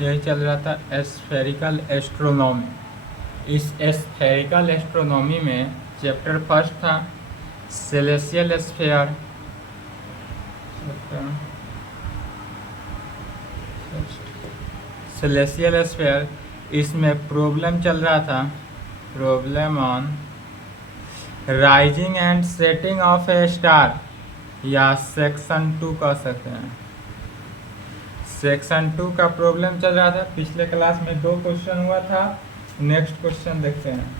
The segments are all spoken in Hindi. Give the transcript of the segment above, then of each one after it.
यही चल रहा था स्फेरिकल एस्ट्रोनॉमी। इस स्फेरिकल एस्ट्रोनॉमी में चैप्टर फर्स्ट था सेलेसियल स्फेयर। सेलेसियल स्फेयर, इसमें प्रॉब्लम चल रहा था, problem on rising and setting of A star, या सेक्शन 2 कह सकते हैं। सेक्शन 2 का प्रॉब्लम चल रहा था। पिछले क्लास में 2 क्वेश्चन हुआ था। नेक्स्ट क्वेश्चन देखते हैं।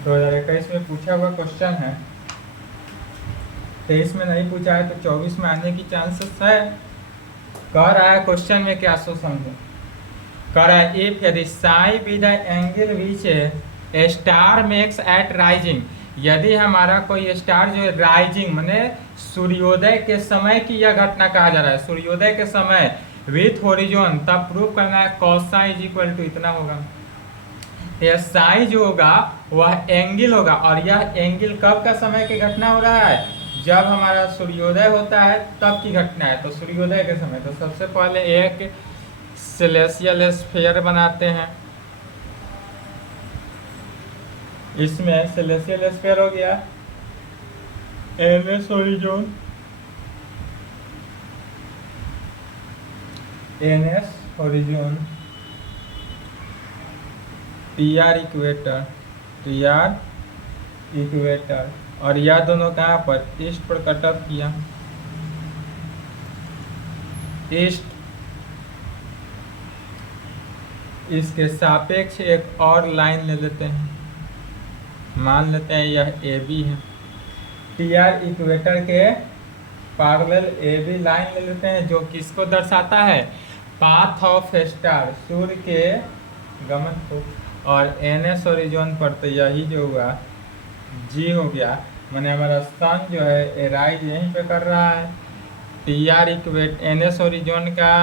दो 2021 में पूछा हुआ क्वेश्चन है, 23 में नहीं पूछा है तो 24 में आने की चांसेस है। कह रहा है क्वेश्चन में, क्या सो समझो, कह रहा है इफ यदि psi be the angle which a star makes at rising, यदि हमारा कोई स्टार जो राइजिंग माने सूर्योदय के समय की यह घटना कहा जा रहा है, सूर्योदय के समय विथ होरिजोन, तब प्रूव करना है cos psi is equal to इतना होगा। यह साई जो होगा वह एंगल होगा, और यह एंगल कब का समय की घटना हो रहा है, जब हमारा सूर्योदय होता है तब की घटना है। तो सूर्योदय के समय, तो सबसे पहले एक सेलेसियल स्फीयर बनाते हैं। इसमें सेलेसियल स्फीयर हो गया NS horizon, NS horizon, TR equator, TR equator, और यह दोनों कहाँ पर ईस्ट पर कट ऑफ किया, ईस्ट। इसके सापेक्ष एक और लाइन ले लेते हैं, मान लेते हैं यह ए बी है। टीआर इक्वेटर के पैरेलल ए बी लाइन ले लेते हैं, जो किसको दर्शाता है, पाथ ऑफ स्टार, सूर्य के गमन को। और एनएस होरिजोन पर तो यही जो हुआ जी हो गया, माने हमारा सन जो है राइज यहीं पे कर रहा है। टीआर इक्वेट एनएस होरिजोन का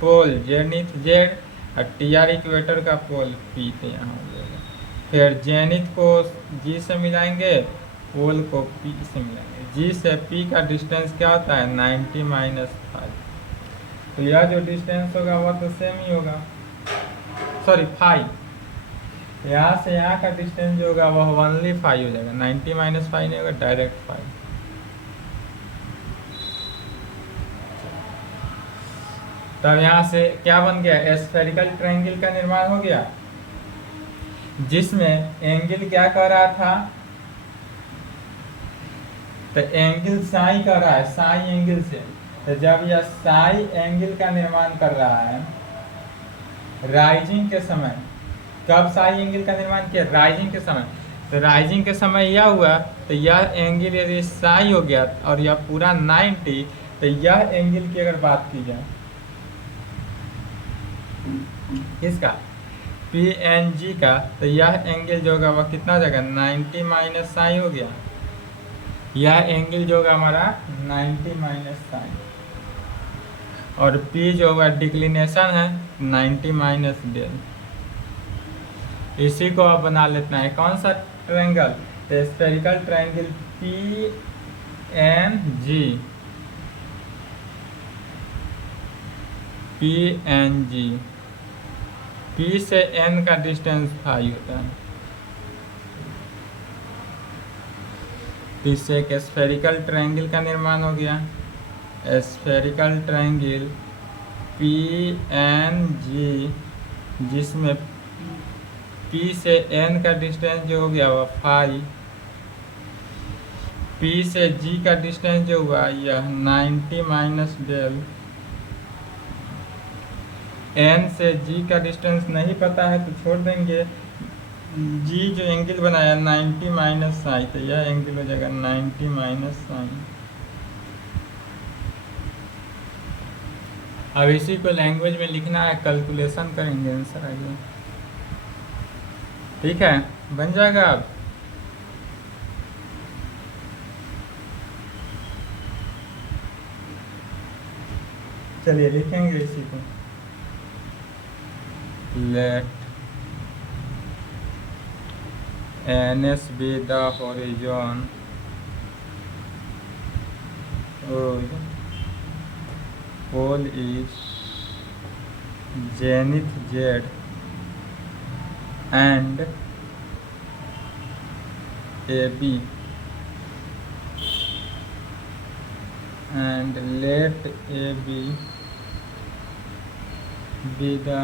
पोल जेनिथ जेड, और टीआर इक्वेटर का पोल पी पे यहाँ हो जाएगा। फिर जेनिथ को जी से मिलाएंगे, पोल को पी से मिलाएंगे। जी से पी का डिस्टेंस क्या होता है, 90 - 5। तो यह जो डिस्टेंस होगा वह तो सेम ही होगा, सॉरी 5। यहाँ से यहाँ का डिस्टेंस जो होगा वह ओनली 5 हो जाएगा, 90 - 5 नहीं होगा, डायरेक्ट 5। तब यहाँ से क्या बन गया, स्फेरिकल ट्रायंगल का निर्माण हो गया, जिसमें एंगल क्या कर रहा था, तो एंगल साई कर रहा है, साई एंगल से। तो जब यह साई एंगल का निर्माण कर रहा है राइजिंग के समय, कब साई एंगल का निर्माण किया, राइजिंग के समय। तो राइजिंग के समय यह हुआ, तो यह एंगल यदि साई हो गया और यह पूरा 90, तो यह एंगल की अगर बात की जाए, किसका, पी एन जी का, तो यह एंगल जो होगा वह कितना हो जाएगा, 90 माइनस साई हो गया। यह एंगल जो होगा हमारा 90 माइनस साई, और पी जो होगा डिक्लिनेशन है 90 माइनस डेल। इसी को आप बना लेना है कौन सा ट्रायंगल, तो spherical triangle P N G, P N G. P से एन का डिस्टेंस 5 होता है। तो इससे एक स्फेरिकल ट्रायंगल का निर्माण हो गया, spherical triangle P N G, जिसमें P P से N का डिस्टेंस जो हो गया वह फाई, P से G का डिस्टेंस जो हुआ यह 90 माइनस डेल, N से G का डिस्टेंस नहीं पता है तो छोड़ देंगे, G जो एंगल बनाया 90 माइनस साइन, तो यह एंगल हो जाएगा 90 माइनस साइन। अब इसी को लैंग्वेज में लिखना है, कैलकुलेशन करेंगे, आंसर आएगा। ठीक है, बन जाएगा। अब चलिए लिखेंगे इसी को, late NS be the horizon whose pole is zenith Z and AB, and let AB be the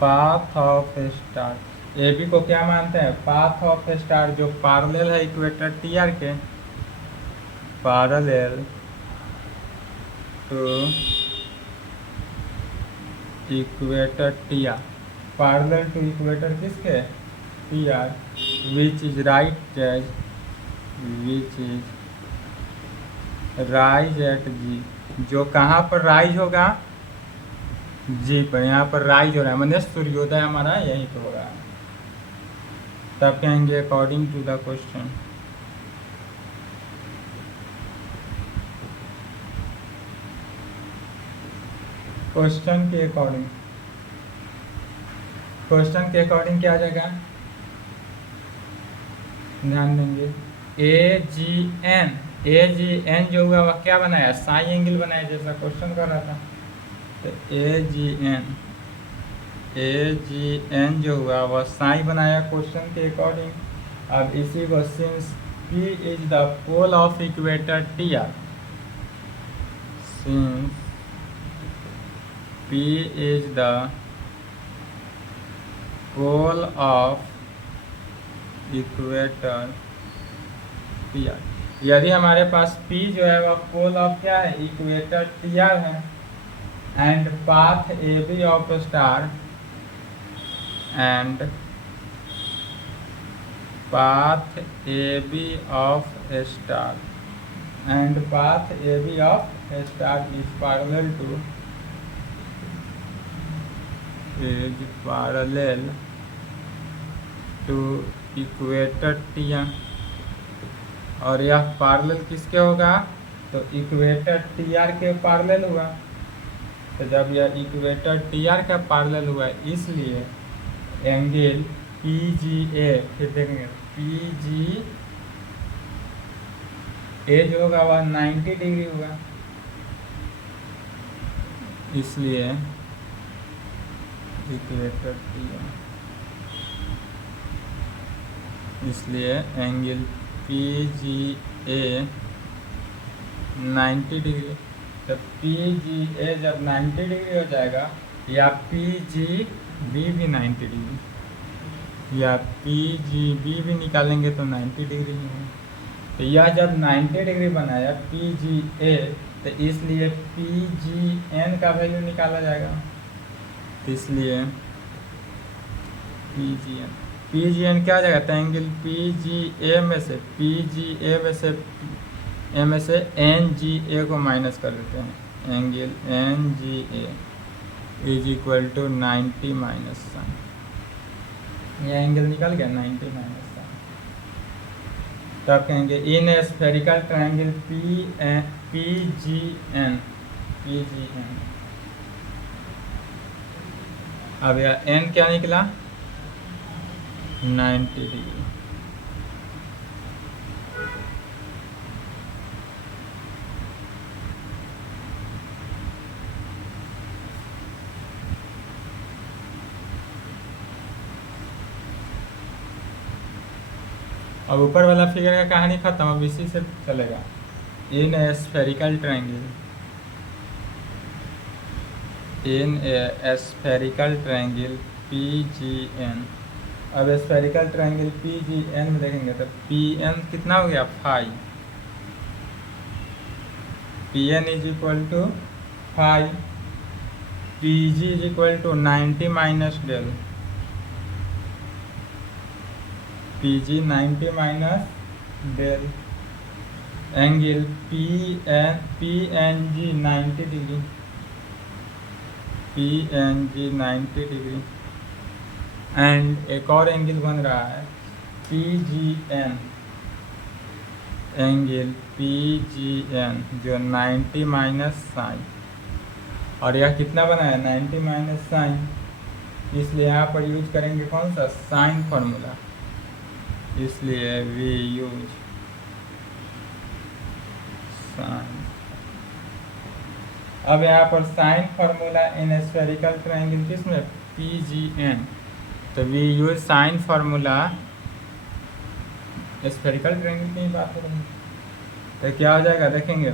path of star. A B को क्या मानते हैं? पाथ ऑफ स्टार, जो पैरेलल है इक्वेटर टी आर के, parallel to equator T R, parallel to equator किसके? T R, which is right जज, which is rise at G, जो कहाँ पर राइज होगा? जी पर, यहाँ पर राइज हो रहा है, मतलब सूर्योदय हमारा यहीं पे हो रहा है। तब कहेंगे according to the question. Question के अकॉर्डिंग, क्वेश्चन के अकॉर्डिंग क्या आ जाएगा? ध्यान देंगे, ए जी एन जो हुआ वह क्या बनाया? साई एंगल बनाया, जैसा क्वेश्चन कर रहा था। तो ए जी एन जो हुआ वह साई बनाया क्वेश्चन के अकॉर्डिंग। अब इसी को since P is the pole of equator T R, since P is the pole of equator T R, यदि हमारे पास P जो है वह पोल ऑफ क्या है? इक्वेटर टी आर है, and path AB of star and path AB of star and path AB of star is parallel to equator T, और यह पैरेलल किसके होगा? तो इक्वेटर टी आर के पैरेलल हुआ। तो जब यह इक्वेटर टी आर का पैरेलल हुआ, इसलिए एंगल पी जी ए, फिर देखेंगे पी जी ए जो होगा वह 90 डिग्री होगा, इसलिए इक्वेटर टी आर, इसलिए एंगल पी जी ए 90 डिग्री। तो पी जी ए जब 90 डिग्री हो जाएगा, या पी जी बी भी 90 डिग्री, या पी जी बी भी निकालेंगे तो 90 डिग्री ही है। तो यह जब 90 डिग्री बनाया पी जी ए, तो इसलिए पी जी एन का वैल्यू निकाला जाएगा। तो इसलिए पी जी एन क्या हो जाएगा? तो एंगल पी जी ए में से एन जी ए को माइनस कर देते हैं, angle N G A is equal to 90 minus sine, यह एंगल निकल गया 90 माइनस साइन। तब कहेंगे in a spherical triangle P G N, अब यह एन क्या निकला? 90 डिग्री। अब ऊपर वाला फिगर का कहानी खत्म, अब इसी से चलेगा। In a spherical triangle P G N. अब spherical triangle P G N में देखेंगे तो पी एन कितना हो गया 5, P N is equal to 5, P G is equal to 90 minus del, P G 90 minus del, angle P N G 90 degree, P N G 90 degree. And एक और एंगल बन रहा है P G N, angle P G N जो 90 माइनस साइन, और यह कितना बना है 90 माइनस साइन, इसलिए यहाँ पर यूज करेंगे कौन सा साइन फार्मूला, इसलिए वी यूज साइन। अब यहाँ पर sine formula in spherical triangle किसमें पी जी एन, तो we use sine formula spherical triangle की बात हो रही है, तो क्या हो जाएगा देखेंगे,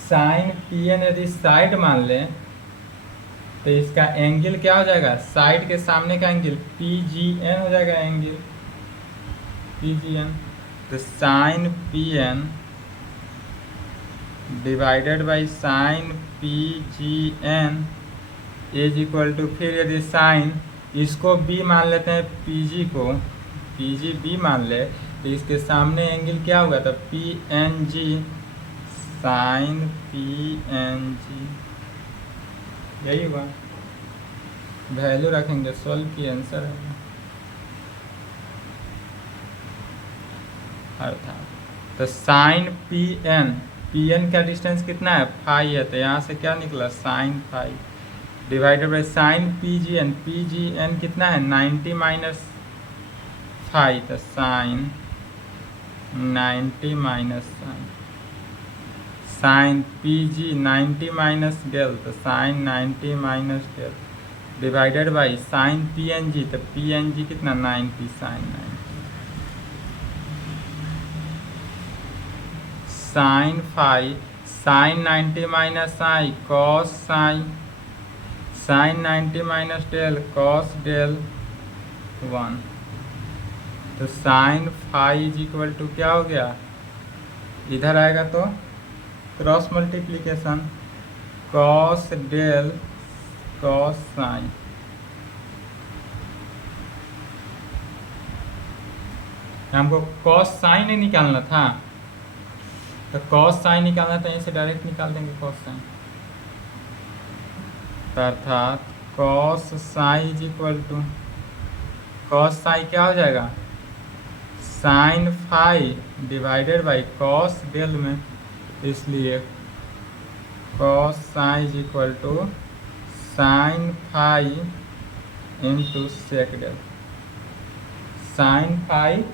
साइन पी एन यदि साइड मान लें तो इसका एंगल क्या हो जाएगा, साइड के सामने का एंगल पी जी एन हो जाएगा, एंगल पी जी एन। तो sine P N divided by sine P G N is equal to, फिर यदि साइन इसको बी मान लेते हैं, पी जी को पी जी बी मान ले तो इसके सामने एंगल क्या होगा, तो P N G sine P N G, यही हुआ, वैल्यू रखेंगे सोल्व की आंसर है अर्थात। तो साइन पी एन का डिस्टेंस कितना है 5 है, तो यहाँ से क्या निकला sine 5 divided by sine P G N कितना है 90 माइनस 5, तो sine 90 minus sine P G 90 minus del, तो sine 90 minus del divided by sine P N G, तो पी एन जी कितना 90 sine 90, sine 5 sine 90 minus I cos sine 90 minus del cos del 1, तो साइन 5 इज इक्वल टू क्या हो गया, इधर आएगा तो cross multiplication cos del cos sine, हमको कॉस साइन ही निकालना था, तो कॉस साइन निकालना था, यहीं से डायरेक्ट निकाल देंगे कॉस साइन, अर्थात cos sine is equal to, cos sine क्या हो जाएगा sine 5 divided by cos del में, इसलिए cos sine is equal to sine 5 into sec del, sine 5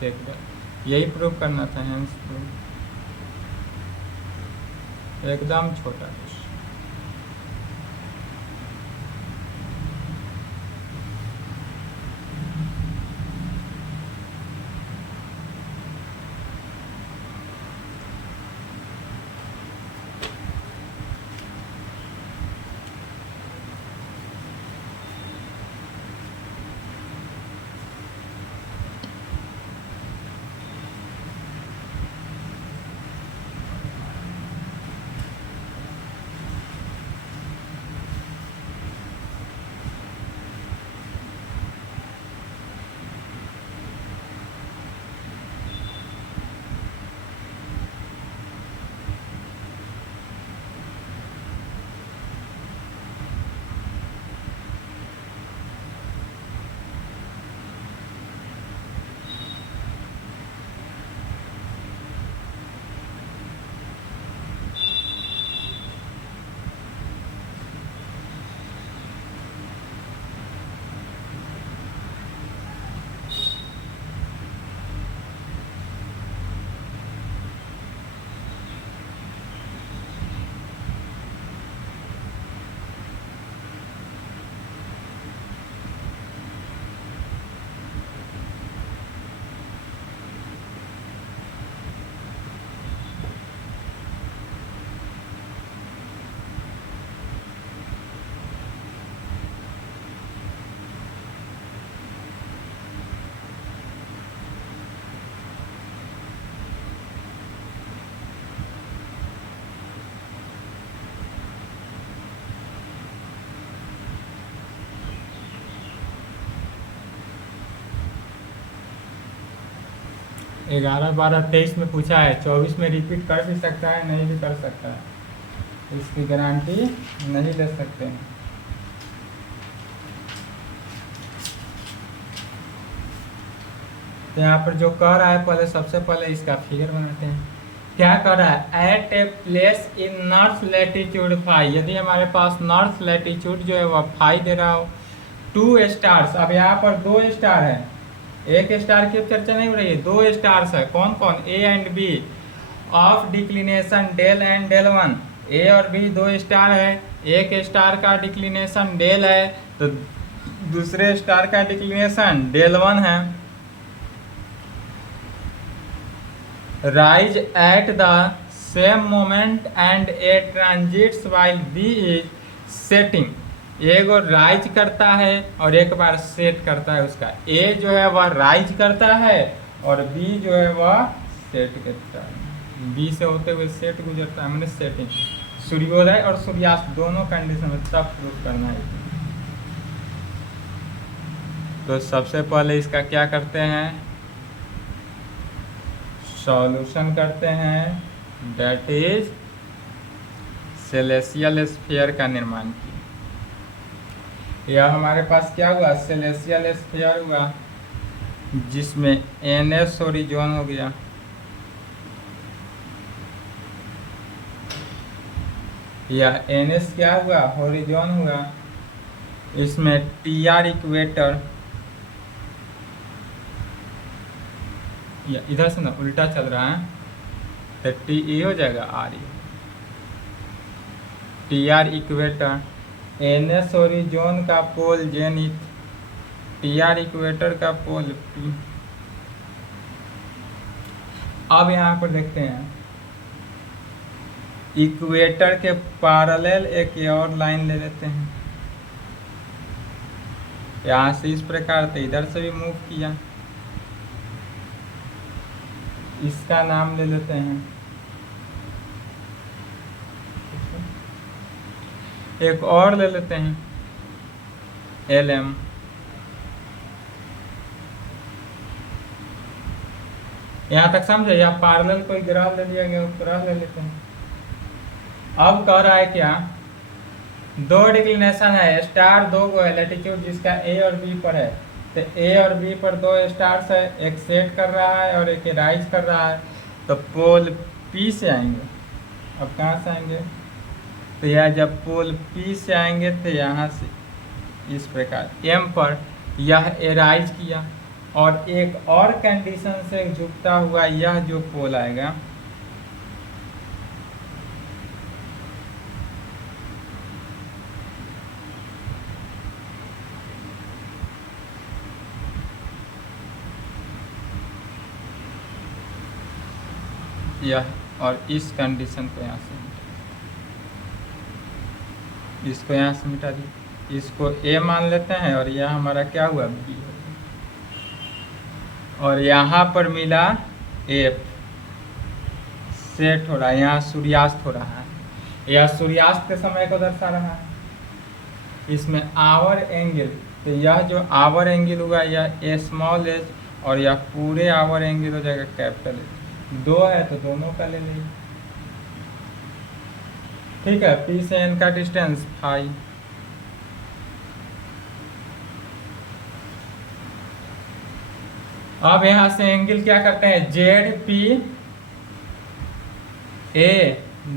sec del, यही प्रूव करना था, हेंस प्रूव, एकदम छोटा कुछ। 11, 12, 23 में पूछा है, 24 में रिपीट कर भी सकता है, नहीं भी कर सकता है, इसकी गारंटी नहीं ले सकते हैं। तो यहाँ पर जो कह रहा है, पहले सबसे पहले इसका फिगर बनाते हैं। क्या कर रहा है, at a place in north latitude 5, यदि हमारे पास नॉर्थ लैटिट्यूड जो है वह 5 दे रहा हो, 2 स्टार्स, अब यहाँ पर 2 स्टार है, एक स्टार की चर्चा नहीं हो रही है, 2 स्टार्स है, कौन कौन, A and B, of declination del and del 1, A और बी 2 स्टार है, एक स्टार का डिक्लिनेशन डेल है, तो दूसरे स्टार का डिक्लिनेशन डेल 1 है। rise at the same moment and a transits while B is setting, एगो राइज करता है और एक बार सेट करता है, उसका ए जो है वह राइज करता है और बी जो है वह सेट करता है, बी से होते हुए सेट गुजरता है, मैंने सेटिंग, सूर्योदय और सूर्यास्त दोनों कंडीशन में तब प्रूफ करना है। तो सबसे पहले इसका क्या करते हैं, सॉल्यूशन करते हैं, दैट इज सेलेसियल स्फीयर का निर्माण किया। यह हमारे पास क्या हुआ, सेलेसियल स्फीयर हुआ, जिसमें NS होरिजोन हो गया, यह NS क्या हुआ, होरिजोन हुआ, इसमें TR इक्वेटर, इधर से ना उल्टा चल रहा है, तो TE हो जाएगा RE, TR equator, NS horizon का पोल जेनिथ, TR इक्वेटर का पोल P। अब यहाँ पर देखते हैं, इक्वेटर के पैरेलल एक और लाइन ले लेते हैं, यहाँ से इस प्रकार से इधर से भी मूव किया, इसका नाम ले लेते हैं, एक और ले लेते हैं LM, यहाँ तक समझे, या पैरेलल कोई ग्राफ ले लिया गया, ग्राफ ले लेते हैं। अब कह रहा है क्या, 2 डिक्लिनेशन है, स्टार 2 को है, लैटिट्यूड जिसका A और B पर है, तो A और B पर 2 स्टार्स है, एक सेट कर रहा है और एक राइज कर रहा है, तो पोल P से आएंगे। अब कहाँ से आएंगे, तो यह जब पोल P से आएंगे तो यहाँ से इस प्रकार M पर यह राइज किया, और एक और कंडीशन से झुकता हुआ यह जो पोल आएगा, यह, और इस कंडीशन को यहाँ से इसको यहाँ से मिटा दी, इसको A मान लेते हैं, और यह हमारा क्या हुआ, B, और यहाँ पर मिला F, सेट हो रहा है, यहाँ सूर्यास्त हो रहा है, यह सूर्यास्त के समय को दर्शा रहा है, इसमें आवर एंगल, तो यह जो आवर एंगल हुआ यह स्मॉल एज, और यह पूरे आवर एंगल हो जाएगा कैपिटल एज, 2 है तो दोनों का ले लीजिए, ठीक है। P से N का डिस्टेंस 5, अब यहां से एंगल क्या करते हैं, ZPA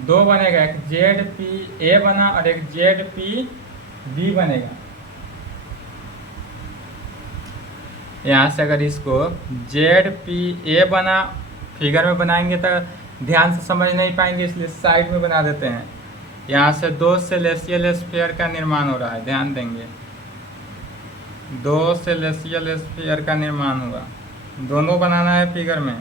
2 बनेगा, एक ZPA बना और एक ZPB बनेगा। यहाँ से अगर इसको ZPA बना, फिगर में बनाएंगे तो ध्यान से समझ नहीं पाएंगे, इसलिए साइड में बना देते हैं। यहाँ से 2 सेलेसियल स्फीयर का निर्माण हो रहा है, ध्यान देंगे, 2 सेलेसियल स्फीयर का निर्माण हुआ, दोनों बनाना है फिगर में,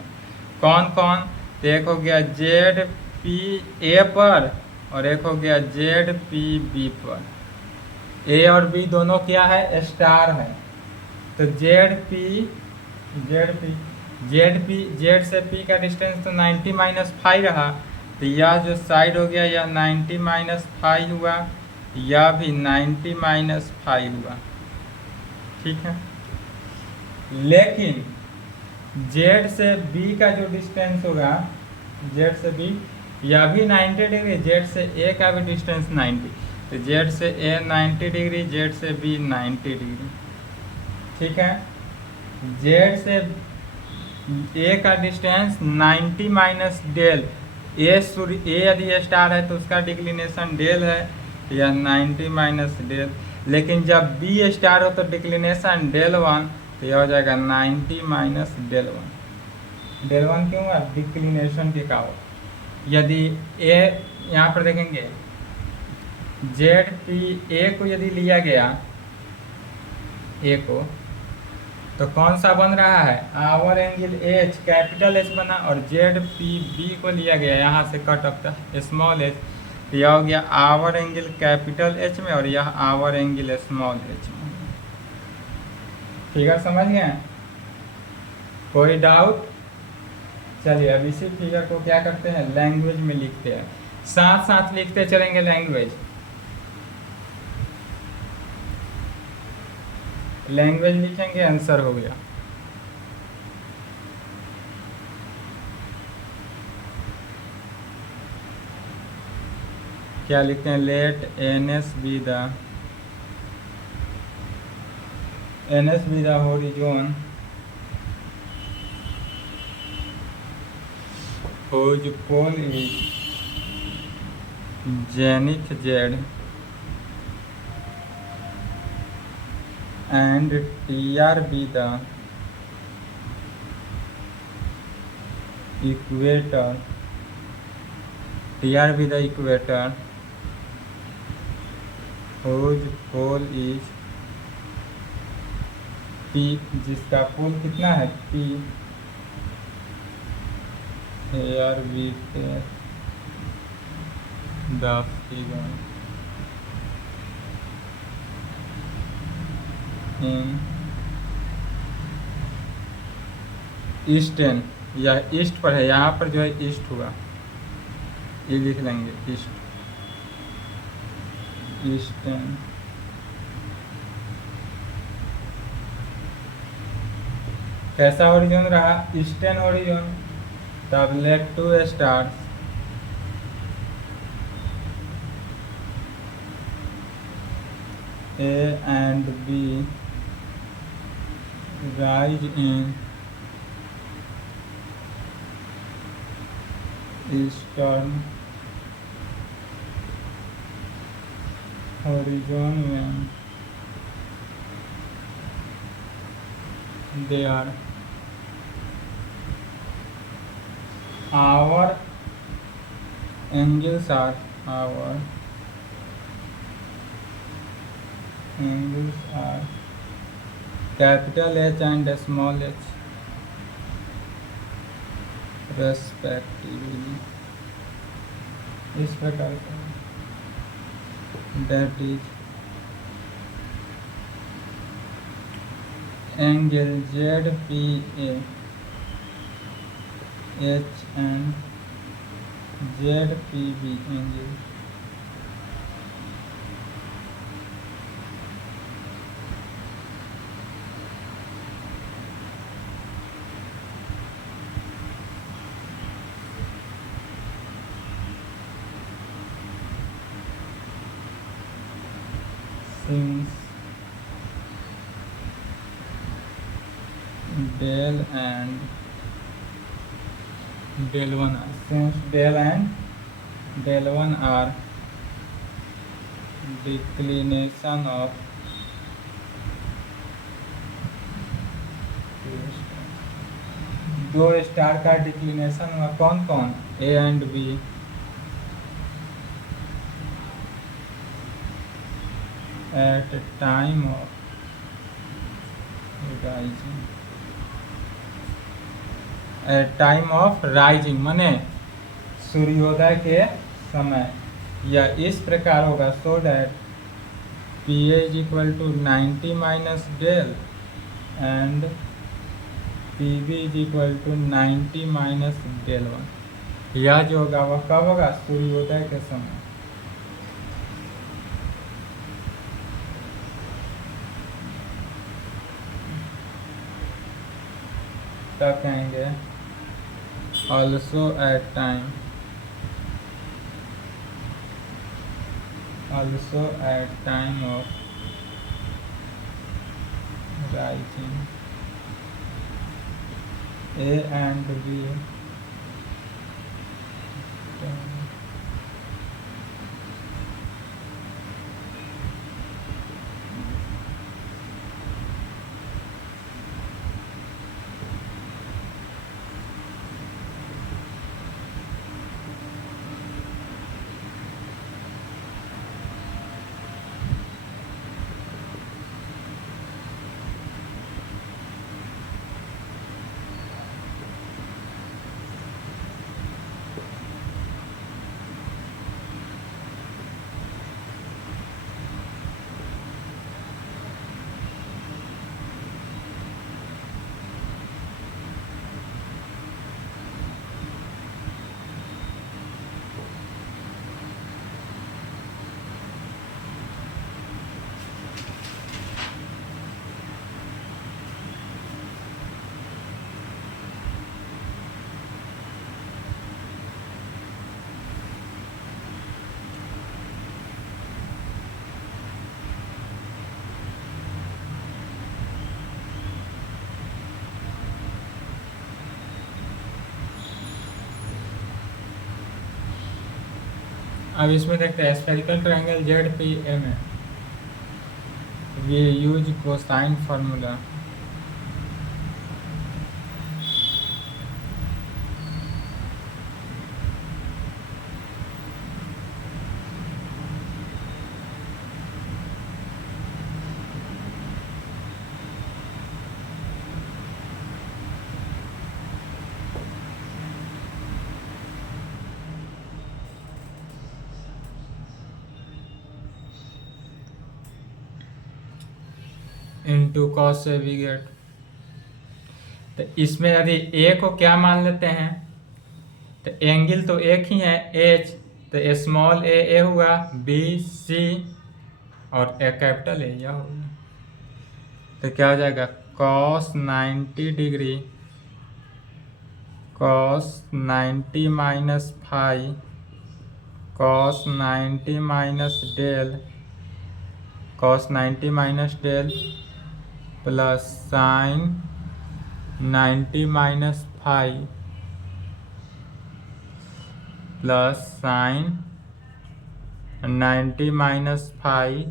कौन कौन, तो एक हो गया ZPA पर और एक हो गया ZPB पर, A और B दोनों क्या है, स्टार है, तो Z से P का डिस्टेंस तो 90-5 रहा, तो यह जो साइड हो गया यह 90-5 हुआ, यह भी 90-5 हुआ, ठीक है। लेकिन जेड से बी का जो डिस्टेंस होगा, जेड से बी, यह भी 90 डिग्री, जेड से ए का भी डिस्टेंस 90, तो जेड से ए 90 डिग्री, जेड से बी 90 डिग्री। ठीक है, जेड से ए का डिस्टेंस 90 माइनस डेल, ए यदि स्टार है तो उसका डिक्लिनेशन डेल है, यह 90 माइनस डेल। लेकिन जब बी स्टार हो तो डिक्लिनेशन डेल 1, तो यह हो जाएगा 90 माइनस डेल 1। डेल 1 क्यों है? डिक्लिनेशन के कारण। यदि ए, यहाँ पर देखेंगे जेड पी ए को यदि लिया गया, ए को, तो कौन सा बन रहा है? Our angle H, capital H बना, और जेड पी बी को लिया गया यहाँ से cut off the small H, तो यह हो गया आवर एंगल कैपिटल एच में और यह आवर एंगल स्मॉल एच में। फिगर समझ गए? कोई डाउट? चलिए अब इसी फिगर को क्या करते हैं, लैंग्वेज में लिखते हैं, साथ साथ लिखते चलेंगे लैंग्वेज। लैंग्वेज लिखेंगे, आंसर हो गया। क्या लिखते हैं? Let N S B the horizon whose pole is zenith z and TR be the equator, TR be the equator whose pole is P, जिसका पोल कितना है? P, AR B the figure in eastern, यह ईस्ट पर है, यहाँ पर जो है ईस्ट हुआ, ये लिख लेंगे ईस्ट, ईस्टर्न। कैसा ओरिजिन रहा? Eastern origin. तब let two stars A and B rise in eastern horizon when they are our angles are capital H and small h respectively। इस प्रकार से that is angle ZPA H and ZPB angle since del and del 1 are, since del and del 1 are declination of दो स्टार का डिक्लिनेशन हुआ, कौन कौन? A and B, at time of rising, at time of rising माने सूर्योदय के समय, या इस प्रकार होगा, so that P is equal to 90 minus del and P B is equal to 90 minus del 1। यह जो होगा वह कब होगा? सूर्योदय के समय। तब कहेंगे also at time, also at time of rising A and B. अब इसमें देखते हैं spherical triangle Z P A में we use cosine formula. Into cos से वी गेट, तो इसमें यदि ए को क्या मान लेते हैं, तो एंगल तो एक ही है एच, तो स्मॉल ए हुआ, बी सी और ए कैपिटल ए यह होगा। तो क्या हो जाएगा cos 90 degree, cos 90 minus five, cos 90 minus del, cos 90 minus del plus sine 90 minus five plus sine 90 minus five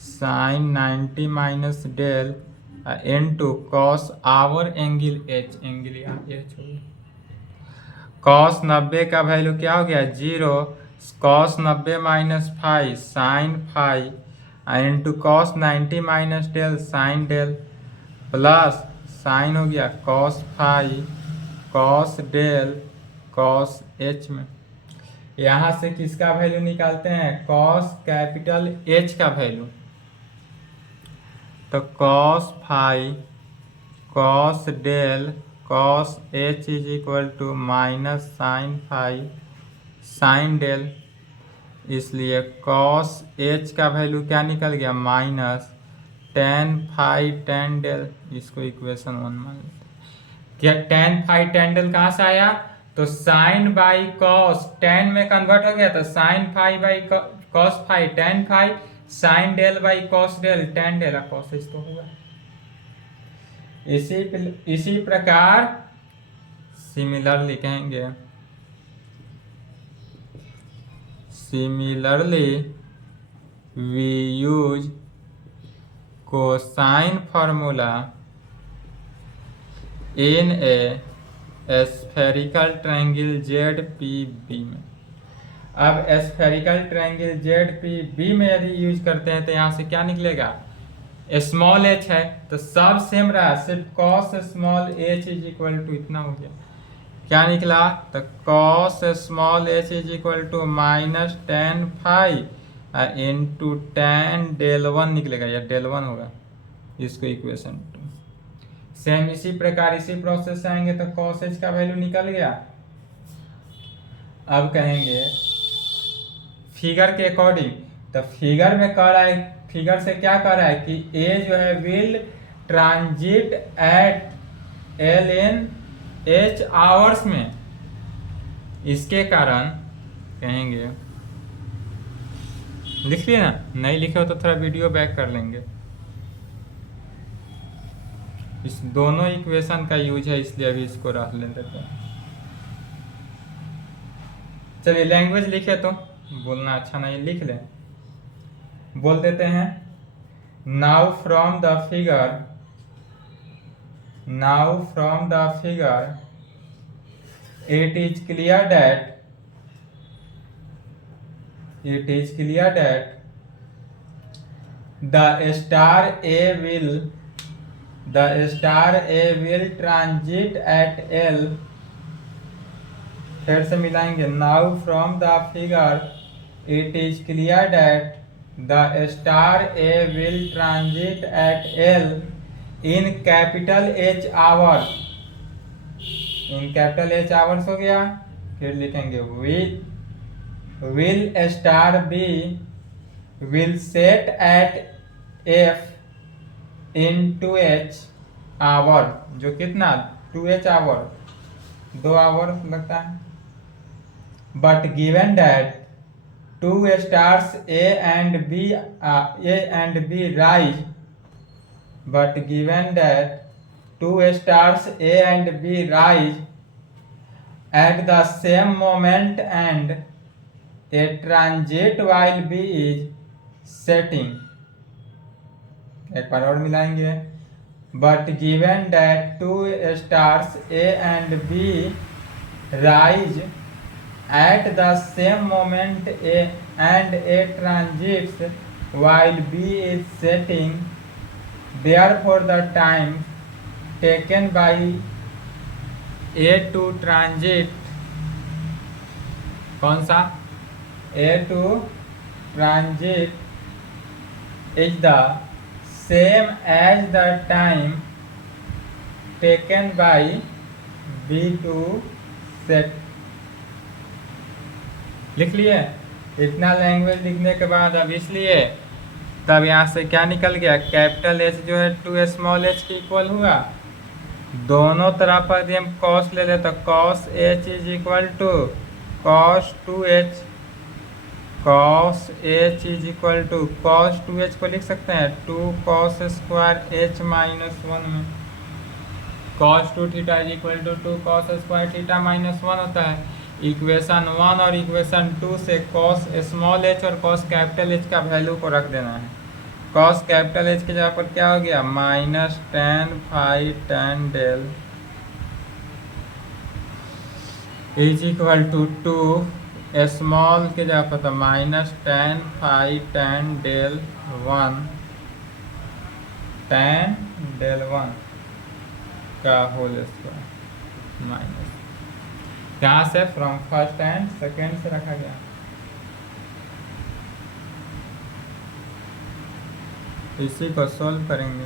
sine 90 minus del into cos hour angle H, angle यहाँ एच हो गया। कॉस 90 का वैल्यू क्या हो गया 0, cos 90 minus five sine five into cos 90 minus del sine del plus sine हो गया cos five cos del cos H में। यहाँ से किसका वैल्यू निकालते हैं, कॉस कैपिटल एच का वैल्यू। तो cos five cos del cos H is equal to minus sine five sine del, इसलिए कॉस एच का वैल्यू क्या निकल गया minus tan five tan del, इसको इक्वेशन 1 मान लेते हैं। क्या टेन फाइव टेन डेल कहाँ से आया, तो साइन बाई कॉस टेन में कन्वर्ट हो गया, तो sine five by cos five tan five sine del by cos del tan del cos H तो हुआ। इसी प्रकार सिमिलर लिखेंगे, similarly we use cosine formula in a spherical triangle Z P B में। अब spherical triangle Z P B में यदि यूज करते हैं तो यहाँ से क्या निकलेगा, स्मॉल एच है तो सब सेम रहा, सिर्फ cos small H is equal to इतना हो गया। क्या निकला, तो cos small H is equal to minus tan five into tan del one निकलेगा, या डेल वन होगा, इसको इक्वेशन 2। सेम इसी प्रकार इसी प्रोसेस से आएंगे तो कॉस एच का वैल्यू निकल गया। अब कहेंगे फिगर के अकॉर्डिंग, तो फिगर में कह रहा है, फिगर से क्या कह रहा है कि ए जो है will transit at L in H hours में। इसके कारण कहेंगे, लिख लिया ना, नहीं लिखे हो तो थोड़ा वीडियो बैक कर लेंगे। इस दोनों इक्वेशन का यूज है, इसलिए अभी इसको रख लेते हैं। चलिए लैंग्वेज लिखे तो बोलना अच्छा नहीं, लिख लें। बोल देते हैं now from the figure, now from the figure it is clear that the star A will transit at L। फिर से मिलाएंगे, now from the figure it is clear that the star A will transit at L in capital H hours. In capital H hours हो गया। फिर लिखेंगे will star B will set at F in 2h hour, जो कितना 2h आवर, 2 आवर लगता है। But given that 2 stars A and B rise, but given that 2 stars A and B rise at the same moment and a transit while B is setting। एक बार और मिलाएंगे, but given that 2 stars A and B rise at the same moment and A transits while B is setting, therefore the time taken by A to transit, कौन सा A to transit is the same as the time taken by B to set। लिख लिए। इतना लैंग्वेज लिखने के बाद अब इसलिए तब यहाँ से क्या निकल गया, कैपिटल एच जो है 2 स्मॉल एच के इक्वल हुआ। दोनों तरफ पर यदि हम कॉस ले ले तो cos H is equal to cos 2h, cos H is equal to cos 2h को लिख सकते हैं 2 कॉस स्क्वायर एच माइनस 1 में cos 2 theta is equal to 2 cos square theta minus 1 होता है। इक्वेशन 1 और इक्वेशन 2 से कॉस स्मॉल एच और कॉस कैपिटल एच का वैल्यू को रख देना है। कॉस कैपिटल एच की जगह पर क्या हो गया, minus tan phi tan del is equal to 2 small की जगह पर तो minus tan phi tan del 1 tan del 1 का होल स्क्वायर माइनस, यहाँ से फ्रॉम फर्स्ट एंड सेकेंड से रखा गया। इसी को सॉल्व करेंगे।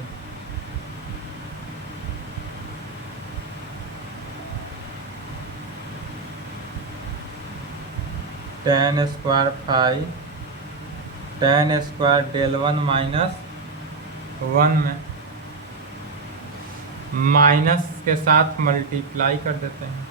tan square phi tan square del 1 minus 1 में माइनस के साथ मल्टीप्लाई कर देते हैं।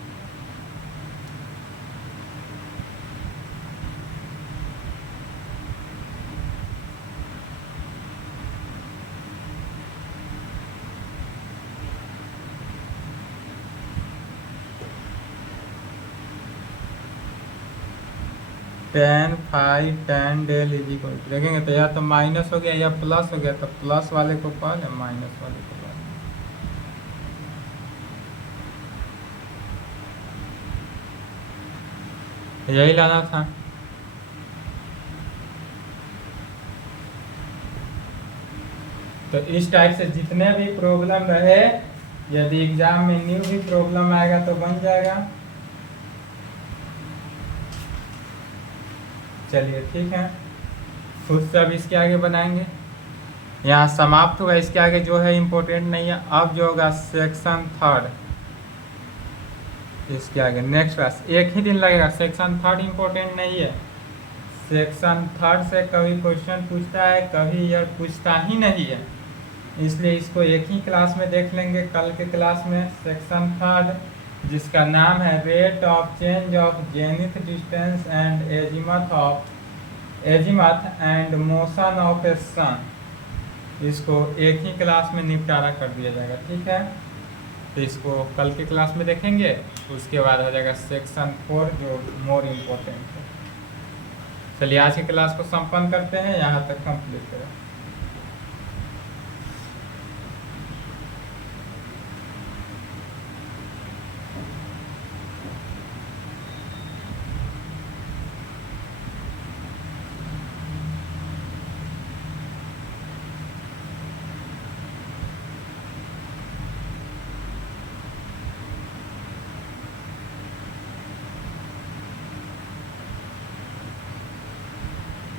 tan phi tan del is equal to, देखेंगे तो या तो माइनस हो गया या प्लस हो गया, तो प्लस वाले को पहले माइनस वाले को पहले, यही लाना था। तो इस टाइप से जितने भी प्रॉब्लम रहे, यदि एग्जाम में न्यू भी प्रॉब्लम आएगा तो बन जाएगा। चलिए ठीक है, खुद से अब इसके आगे बनाएंगे। यहाँ समाप्त हुआ, इसके आगे जो है इम्पोर्टेंट नहीं है। अब जो होगा सेक्शन थर्ड, इसके आगे नेक्स्ट क्लास एक ही दिन लगेगा। सेक्शन थर्ड इम्पोर्टेंट नहीं है। सेक्शन थर्ड से कभी क्वेश्चन पूछता है, कभी यार पूछता ही नहीं है। इसलिए इसको एक ही क्लास में देख लेंगे कल के क्लास में, सेक्शन 3 जिसका नाम है rate of change of zenith distance and azimuth and motion of a sun. इसको एक ही क्लास में निपटारा कर दिया जाएगा, ठीक है। तो इसको कल के क्लास में देखेंगे, उसके बाद हो जाएगा सेक्शन 4 जो मोर इम्पोर्टेंट है। चलिए आज की क्लास को संपन्न करते हैं, यहाँ तक कंप्लीट करें।